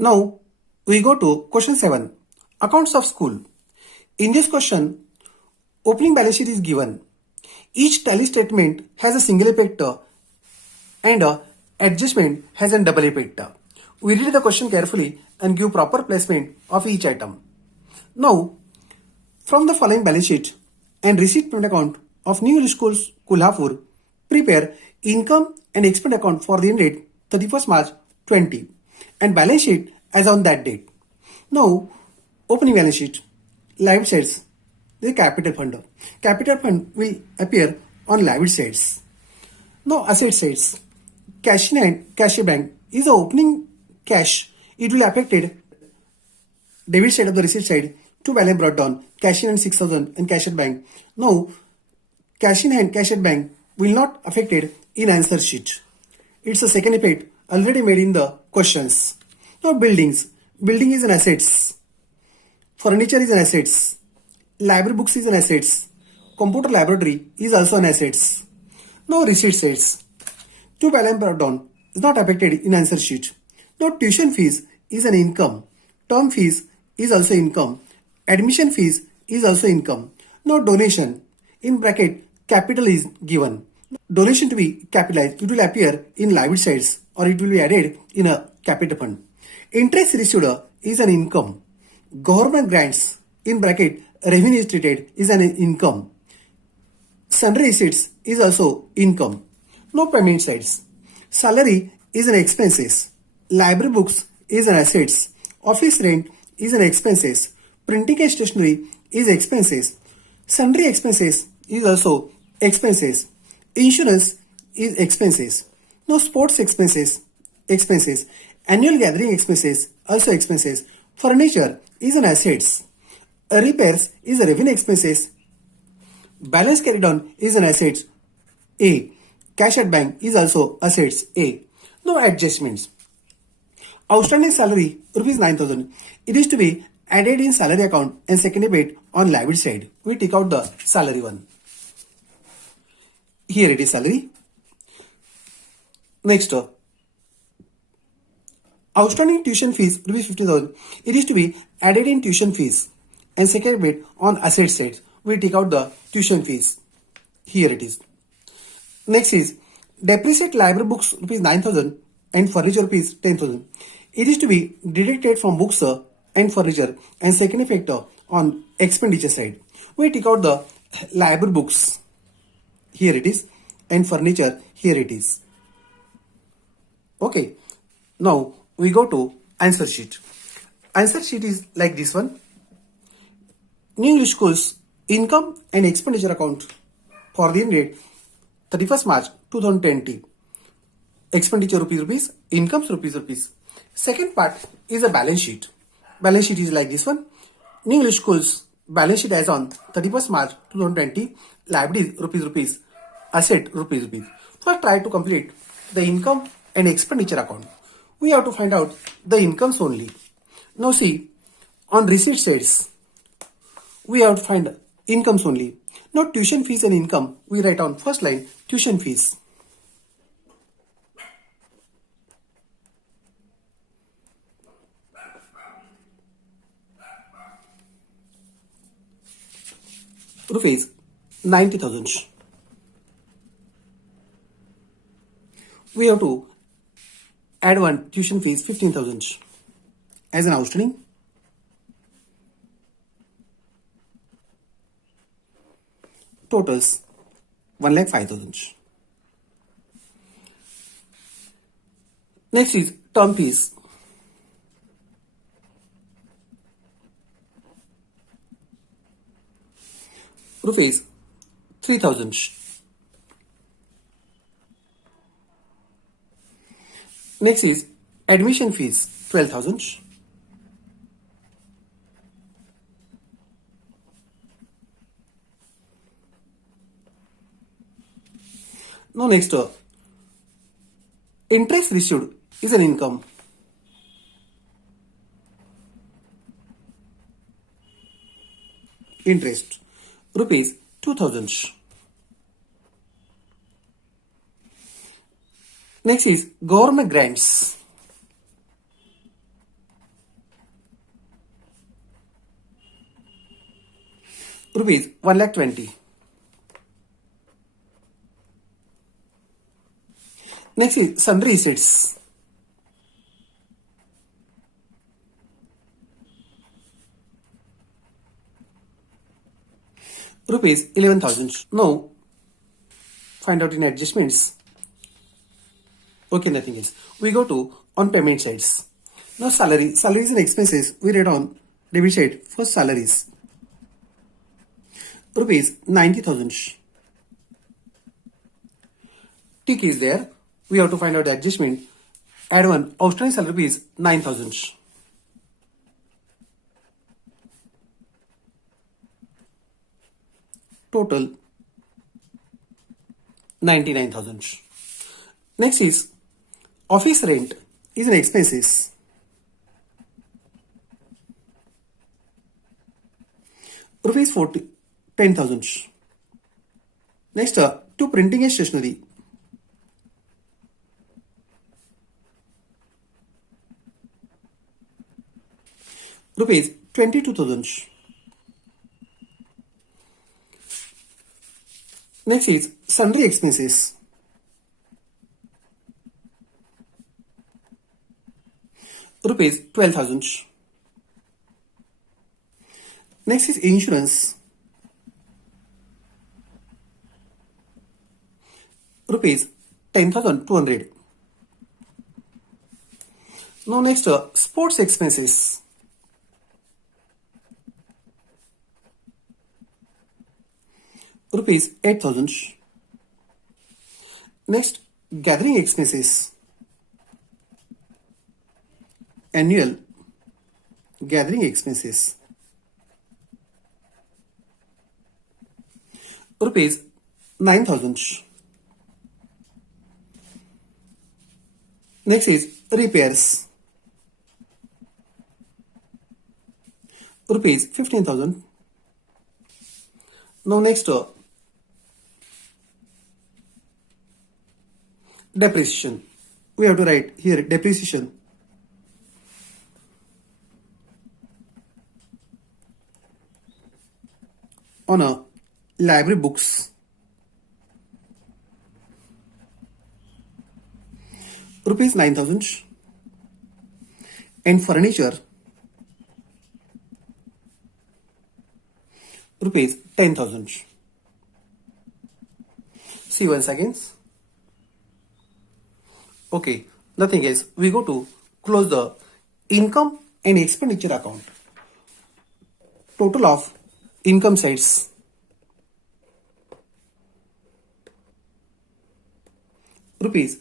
Now we go to question 7. Accounts of school. In this question, opening balance sheet is given. Each tally statement has a single effect and a adjustment has a double effect. We read the question carefully and give proper placement of each item. Now, from the following balance sheet and receipt payment account of New English Schools, Kolhapur, prepare income and expense account for the end date 31st March 20 and balance sheet as on that date. Now, opening balance sheet, liability sides, the capital fund. Capital fund will appear on liability sides. Now, asset sides, cash in hand, cash in bank is the opening cash. It will affected debit side of the receipt side. Two balance brought down, cash in hand 6,000 and cash at bank. Now, cash in hand, cash at bank will not affected in answer sheet. It's a second effect already made in the questions. Now, buildings. Building is an assets. Furniture is an assets. Library books is an assets. Computer laboratory is also an assets. Now, receipt sides. Two balance brought down is not affected in answer sheet. Now, tuition fees is an income. Term fees is also income. Admission fees is also income. Now, donation. In bracket, capital is given. Donation to be capitalized, it will appear in liability sides or it will be added in a capital fund. Interest received is an income. Government grants, in bracket, revenue is treated is an income. Sundry receipts is also income. No payment sides. Salary is an expenses. Library books is an assets. Office rent is an expenses. Printing and stationery is expenses. Sundry expenses is also expenses. Insurance is expenses. No sports expenses. Annual gathering expenses also expenses. Furniture is an assets. Repairs is a revenue expenses. Balance carried on is an assets. A. Cash at bank is also assets. A. No adjustments. Outstanding salary rupees 9,000. It is to be added in salary account and second debit on liability side. We take out the salary one. Here it is salary. Next, outstanding tuition fees rupees 50,000. It is to be added in tuition fees and second bit on asset side. We take out the tuition fees. Here it is. Next is depreciate library books rupees 9,000 and furniture rupees 10,000. It is to be deducted from books and furniture and second effect on expenditure side. We take out the library books. Here it is and furniture here it is. Okay. Now we go to answer sheet. Answer sheet is like this one. New English Schools income and expenditure account for the end date 31st March 2020. Expenditure rupees, incomes rupees. Second part is a balance sheet. Balance sheet is like this one. New English Schools balance sheet as on 31st March 2020. Liabilities rupees. Asset rupees. First try to complete the income and expenditure account. We have to find out the incomes only. Now see, on receipt sides, we have to find incomes only. Now tuition fees and income, we write on first line tuition fees. Rupees 90,000. We have to add one tuition fees 15,000 as an outstanding. Totals 1,05,000. Next is term fees. Rupees 3,000. Next is admission fees 12,000. Now next, interest received is an income. Interest rupees 2,000. Next is government grants. rupees 1,20,000. Next is sundry receipts. Rupees 11,000. Now find out in adjustments. Okay, nothing else. We go to on payment sides. Now salaries and expenses we read on debit side for salaries. Rupees 90,000. Tick is there. We have to find out the adjustment. Add one outstanding salary rupees 9,000. Total 99,000. Next is office rent is an expenses. Rupees 10,000. Next, to printing and stationery. Rupees 22,000. Next is sundry expenses. Rupees 12,000. Next is insurance. Rupees 10,200. Now next, sports expenses. Rupees 8,000. Next, gathering expenses. Annual gathering expenses. Rupees 9,000. Next is repairs. Rupees 15,000. Now next, depreciation. We have to write here depreciation. On a library books. Rupees 9,000. And furniture. Rupees 10,000. See once again. Okay, nothing else. We go to close the income and expenditure account. Total of income sides. Rupees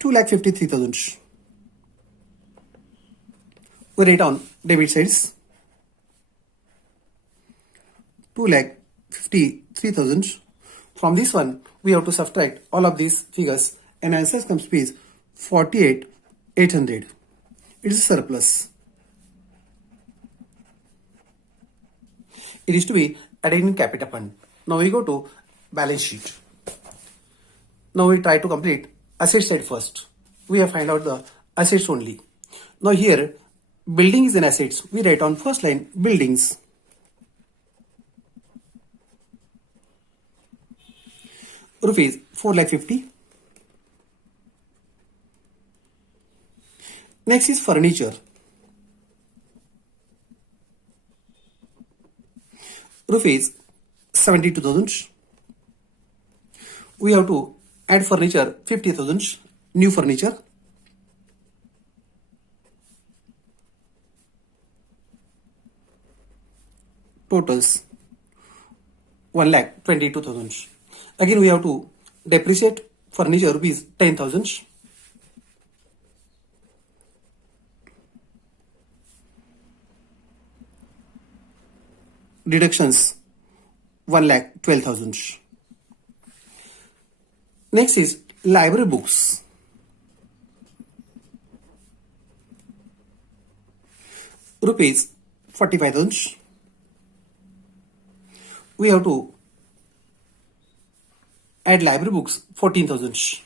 2,53,000. We write on debit sides. 2,53,000. From this one, we have to subtract all of these figures and answer comes to 48,800. It is a surplus. It is to be added in capital fund. Now we go to balance sheet. Now we try to complete asset side first. We have find out the assets only. Now here building is an assets. We write on first line buildings. Rupees 4,50,000. Next is furniture. Rupees 72,000. We have to add furniture 50,000. New furniture. Totals 1,22,000. Again we have to depreciate furniture rupees 10,000. Deductions 1,12,000. Next is library books. Rupees 45,000. We have to add library books 14,000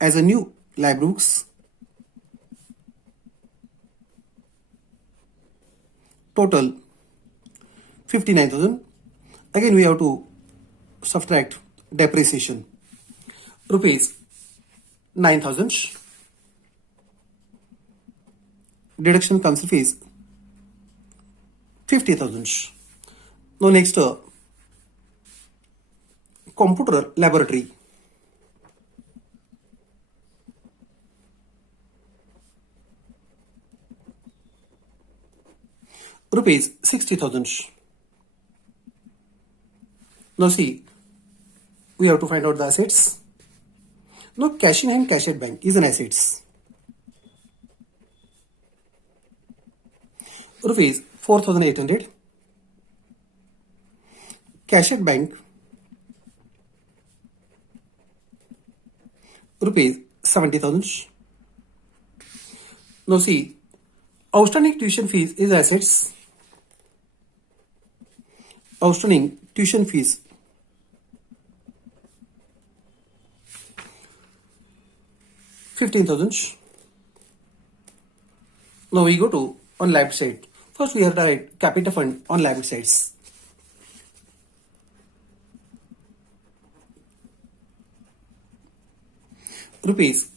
as a new library books. Total 59,000. Again, we have to subtract depreciation. Rupees 9,000. Deduction council fees 50,000. Now next, computer laboratory. Rupees 60,000. Now see, we have to find out the assets. Now cash in hand, cash at bank is an assets. Rupees 4,800. Cash at bank rupees 70,000. Now see, outstanding tuition fees is assets. Outstanding tuition fees 15,000. Now we go to on liability side. First we have to write capital fund on liability sides. Rupees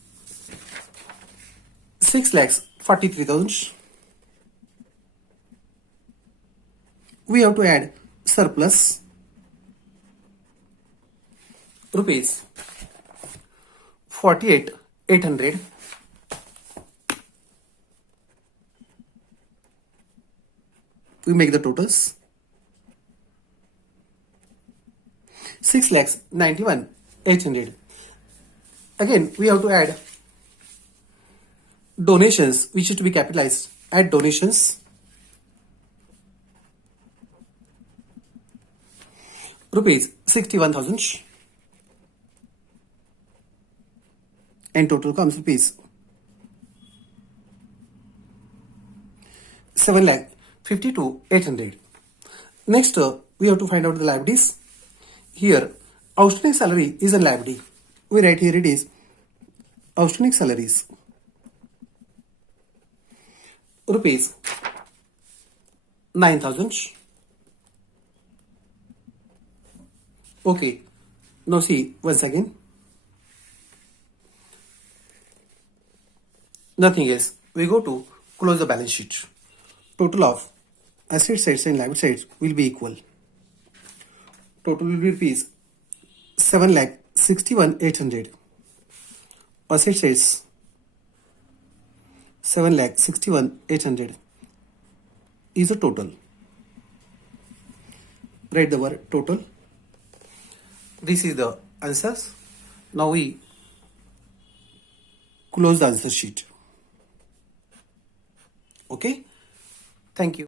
6,43,000. We have to add surplus rupees 48,800. We make the totals 6,91,800. Again, we have to add donations, which is to be capitalized. Add donations rupees 61,000, and total comes rupees 7,52,800. Next, we have to find out the liabilities. Here, outstanding salary is a liability. We write here it is outstanding salaries rupees 9,000. Okay, now see once again. Nothing else. We go to close the balance sheet. Total of asset sides and liability sides will be equal. Total will be rupees 7,61,800. Asset sides 7,61,800 is the total. Write the word total. This is the answers. Now we close the answer sheet. Okay. Thank you.